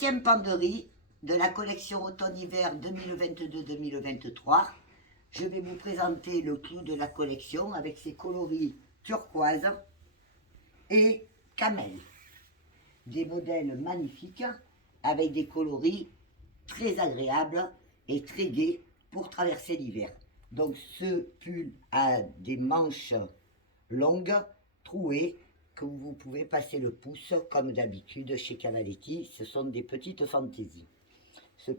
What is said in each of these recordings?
Deuxième penderie de la collection automne-hiver 2022-2023. Je vais vous présenter le clou de la collection avec ses coloris turquoise et camel. Des modèles magnifiques avec des coloris très agréables et très gais pour traverser l'hiver. Donc ce pull a des manches longues, trouées, que vous pouvez passer le pouce comme d'habitude chez Cavaletti. Ce sont des petites fantaisies. Ce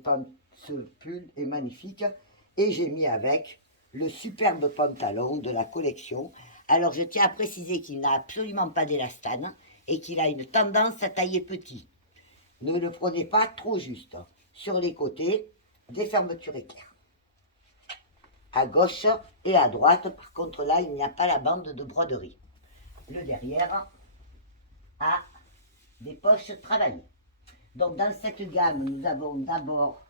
pull est magnifique et j'ai mis avec le superbe pantalon de la collection. Alors je tiens à préciser qu'il n'a absolument pas d'élastane et qu'il a une tendance à tailler petit. Ne le prenez pas trop juste. Sur les côtés, des fermetures éclairs. À gauche et à droite, par contre là, il n'y a pas la bande de broderie. Le derrière a des poches travaillées. Donc dans cette gamme, nous avons d'abord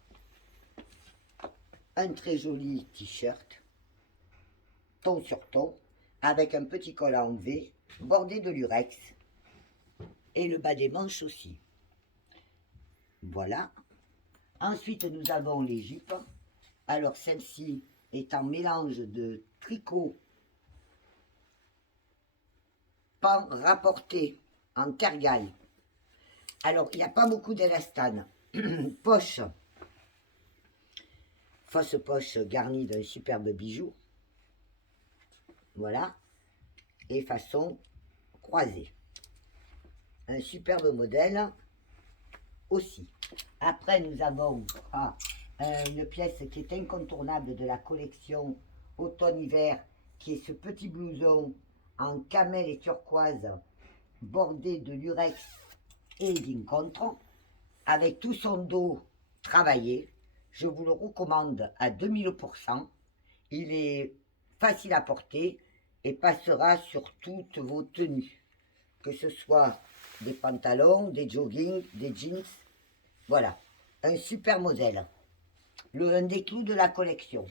un très joli t-shirt, ton sur ton, avec un petit col en V, bordé de lurex, et le bas des manches aussi. Voilà. Ensuite, nous avons les jupes. Alors celle-ci est en mélange de tricot pan rapporté en tergaille. Alors, il n'y a pas beaucoup d'élastane. Poche, fausse poche garnie d'un superbe bijou. Voilà. Et façon croisée. Un superbe modèle aussi. Après, nous avons une pièce qui est incontournable de la collection automne-hiver, qui est ce petit blouson en camel et turquoise, bordé de lurex et d'incontron, avec tout son dos travaillé. Je vous le recommande à 2000%. Il est facile à porter et passera sur toutes vos tenues, que ce soit des pantalons, des joggings, des jeans. Voilà, un super modèle. Un des clous de la collection.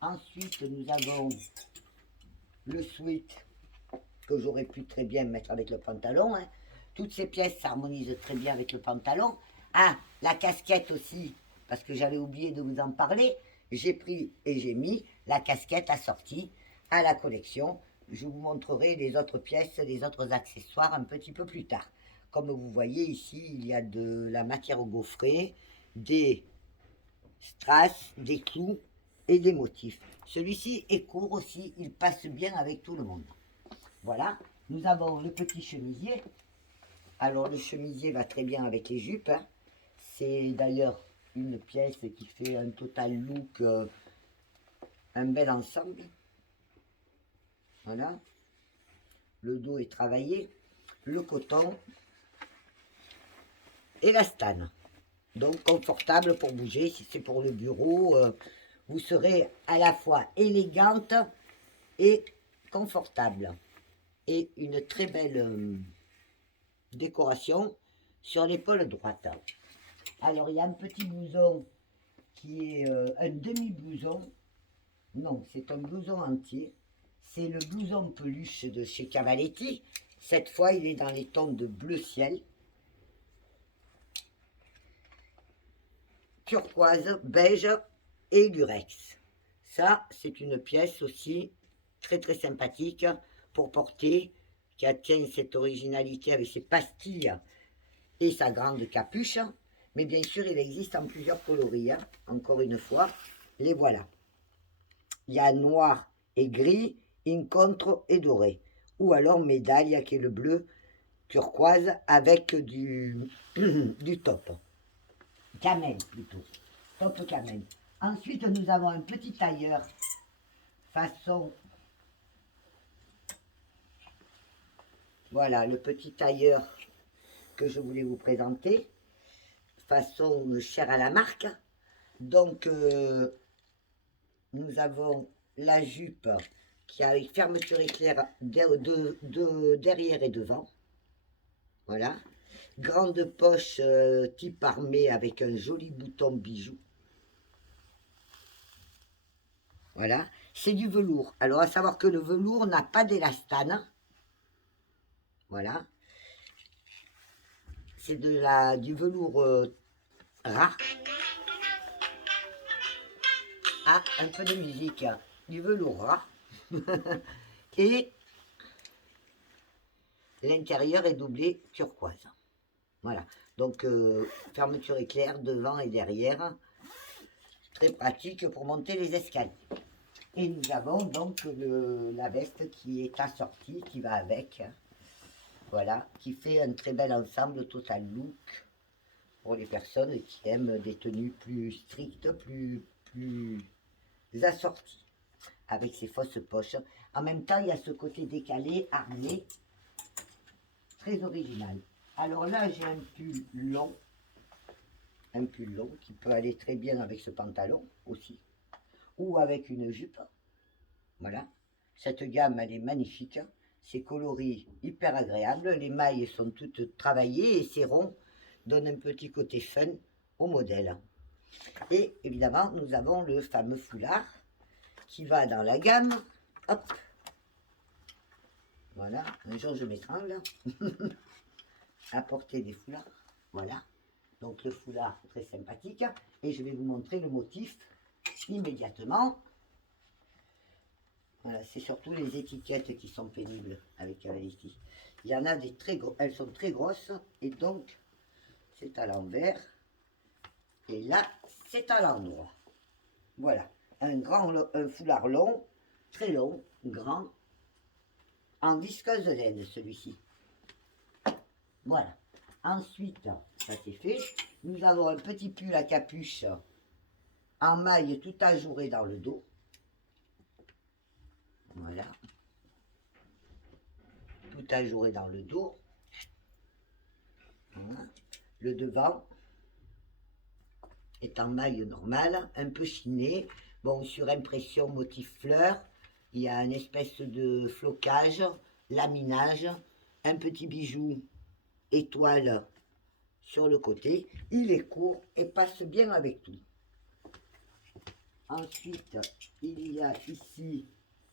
Ensuite, nous avons le sweat que j'aurais pu très bien mettre avec le pantalon. Hein. Toutes ces pièces s'harmonisent très bien avec le pantalon. Ah, la casquette aussi, parce que j'avais oublié de vous en parler. J'ai pris et j'ai mis la casquette assortie à la collection. Je vous montrerai les autres pièces, les autres accessoires un petit peu plus tard. Comme vous voyez ici, il y a de la matière gaufrée, des strass, des clous et des motifs. Celui-ci est court aussi, il passe bien avec tout le monde. Voilà, nous avons le petit chemisier. Alors le chemisier va très bien avec les jupes. Hein. C'est d'ailleurs une pièce qui fait un total look, un bel ensemble. Voilà. Le dos est travaillé. Le coton et la stane. Donc confortable pour bouger. Si c'est pour le bureau, vous serez à la fois élégante et confortable. Et une très belle décoration sur l'épaule droite. Alors il y a un petit blouson qui est un demi-blouson. Non, c'est un blouson entier. C'est le blouson peluche de chez Cavaletti. Cette fois, il est dans les tons de bleu ciel, turquoise, beige et lurex. Ça, c'est une pièce aussi très très sympathique pour porter, qui atteint cette originalité avec ses pastilles et sa grande capuche. Mais bien sûr, il existe en plusieurs coloris. Hein. Encore une fois, les voilà. Il y a noir et gris, incontro et doré. Ou alors médaille, qui est le bleu turquoise avec du top. Camel plutôt. Top camel. Ensuite, nous avons un petit tailleur façon... Voilà, le petit tailleur que je voulais vous présenter. Façon chère à la marque. Donc, nous avons la jupe qui a une fermeture éclair de derrière et devant. Voilà. Grande poche type armée avec un joli bouton bijou. Voilà. C'est du velours. Alors, à savoir que le velours n'a pas d'élastane. Voilà. c'est du velours ras. Ah, un peu de musique. Du velours ras. Et l'intérieur est doublé turquoise. Voilà. Donc, fermeture éclair devant et derrière. Très pratique pour monter les escaliers. Et nous avons donc la veste qui est assortie, qui va avec. Voilà, qui fait un très bel ensemble total look pour les personnes qui aiment des tenues plus strictes, plus assorties, avec ses fausses poches. En même temps, il y a ce côté décalé, armé, très original. Alors là, j'ai un pull long qui peut aller très bien avec ce pantalon aussi, ou avec une jupe. Voilà, cette gamme, elle est magnifique. C'est coloré, hyper agréable. Les mailles sont toutes travaillées et ces ronds donnent un petit côté fun au modèle. Et évidemment, nous avons le fameux foulard qui va dans la gamme. Hop. Voilà, un jour je m'étrangle. Apporter des foulards. Voilà. Donc le foulard très sympathique. Et je vais vous montrer le motif immédiatement. Voilà, c'est surtout les étiquettes qui sont pénibles avec ici. Il y en a des très gros, elles sont très grosses et donc c'est à l'envers. Et là, c'est à l'endroit. Voilà, un foulard long, très long, grand, en visqueuse laine celui-ci. Voilà. Ensuite, ça c'est fait. Nous avons un petit pull à capuche en maille tout ajouré dans le dos. Voilà. Tout ajouré dans le dos. Voilà. Le devant est en maille normale, un peu chiné. Bon, sur impression motif fleur, il y a une espèce de flocage, laminage, un petit bijou étoile sur le côté. Il est court et passe bien avec tout. Ensuite, il y a ici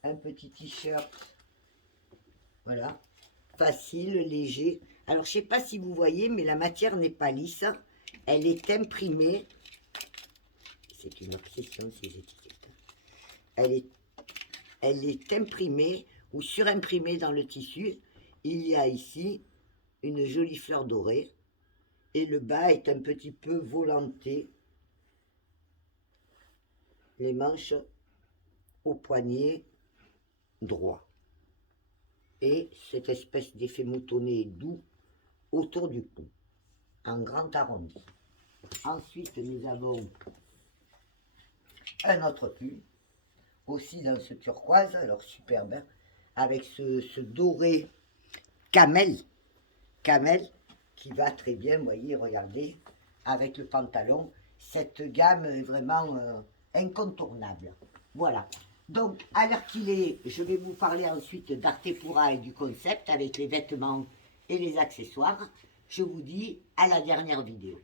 un petit t-shirt. Voilà. Facile, léger. Alors, je ne sais pas si vous voyez, mais la matière n'est pas lisse. Elle est imprimée. C'est une obsession, ces étiquettes. Elle est imprimée ou surimprimée dans le tissu. Il y a ici une jolie fleur dorée. Et le bas est un petit peu volanté. Les manches au poignet droit. Et cette espèce d'effet moutonné doux autour du cou, en grand arrondi. Ensuite, nous avons un autre pull, aussi dans ce turquoise, alors superbe, avec ce doré camel, qui va très bien, vous voyez, regardez, avec le pantalon. Cette gamme est vraiment incontournable. Voilà. Donc, à l'heure qu'il est, je vais vous parler ensuite d'Artepura et du concept avec les vêtements et les accessoires. Je vous dis à la dernière vidéo.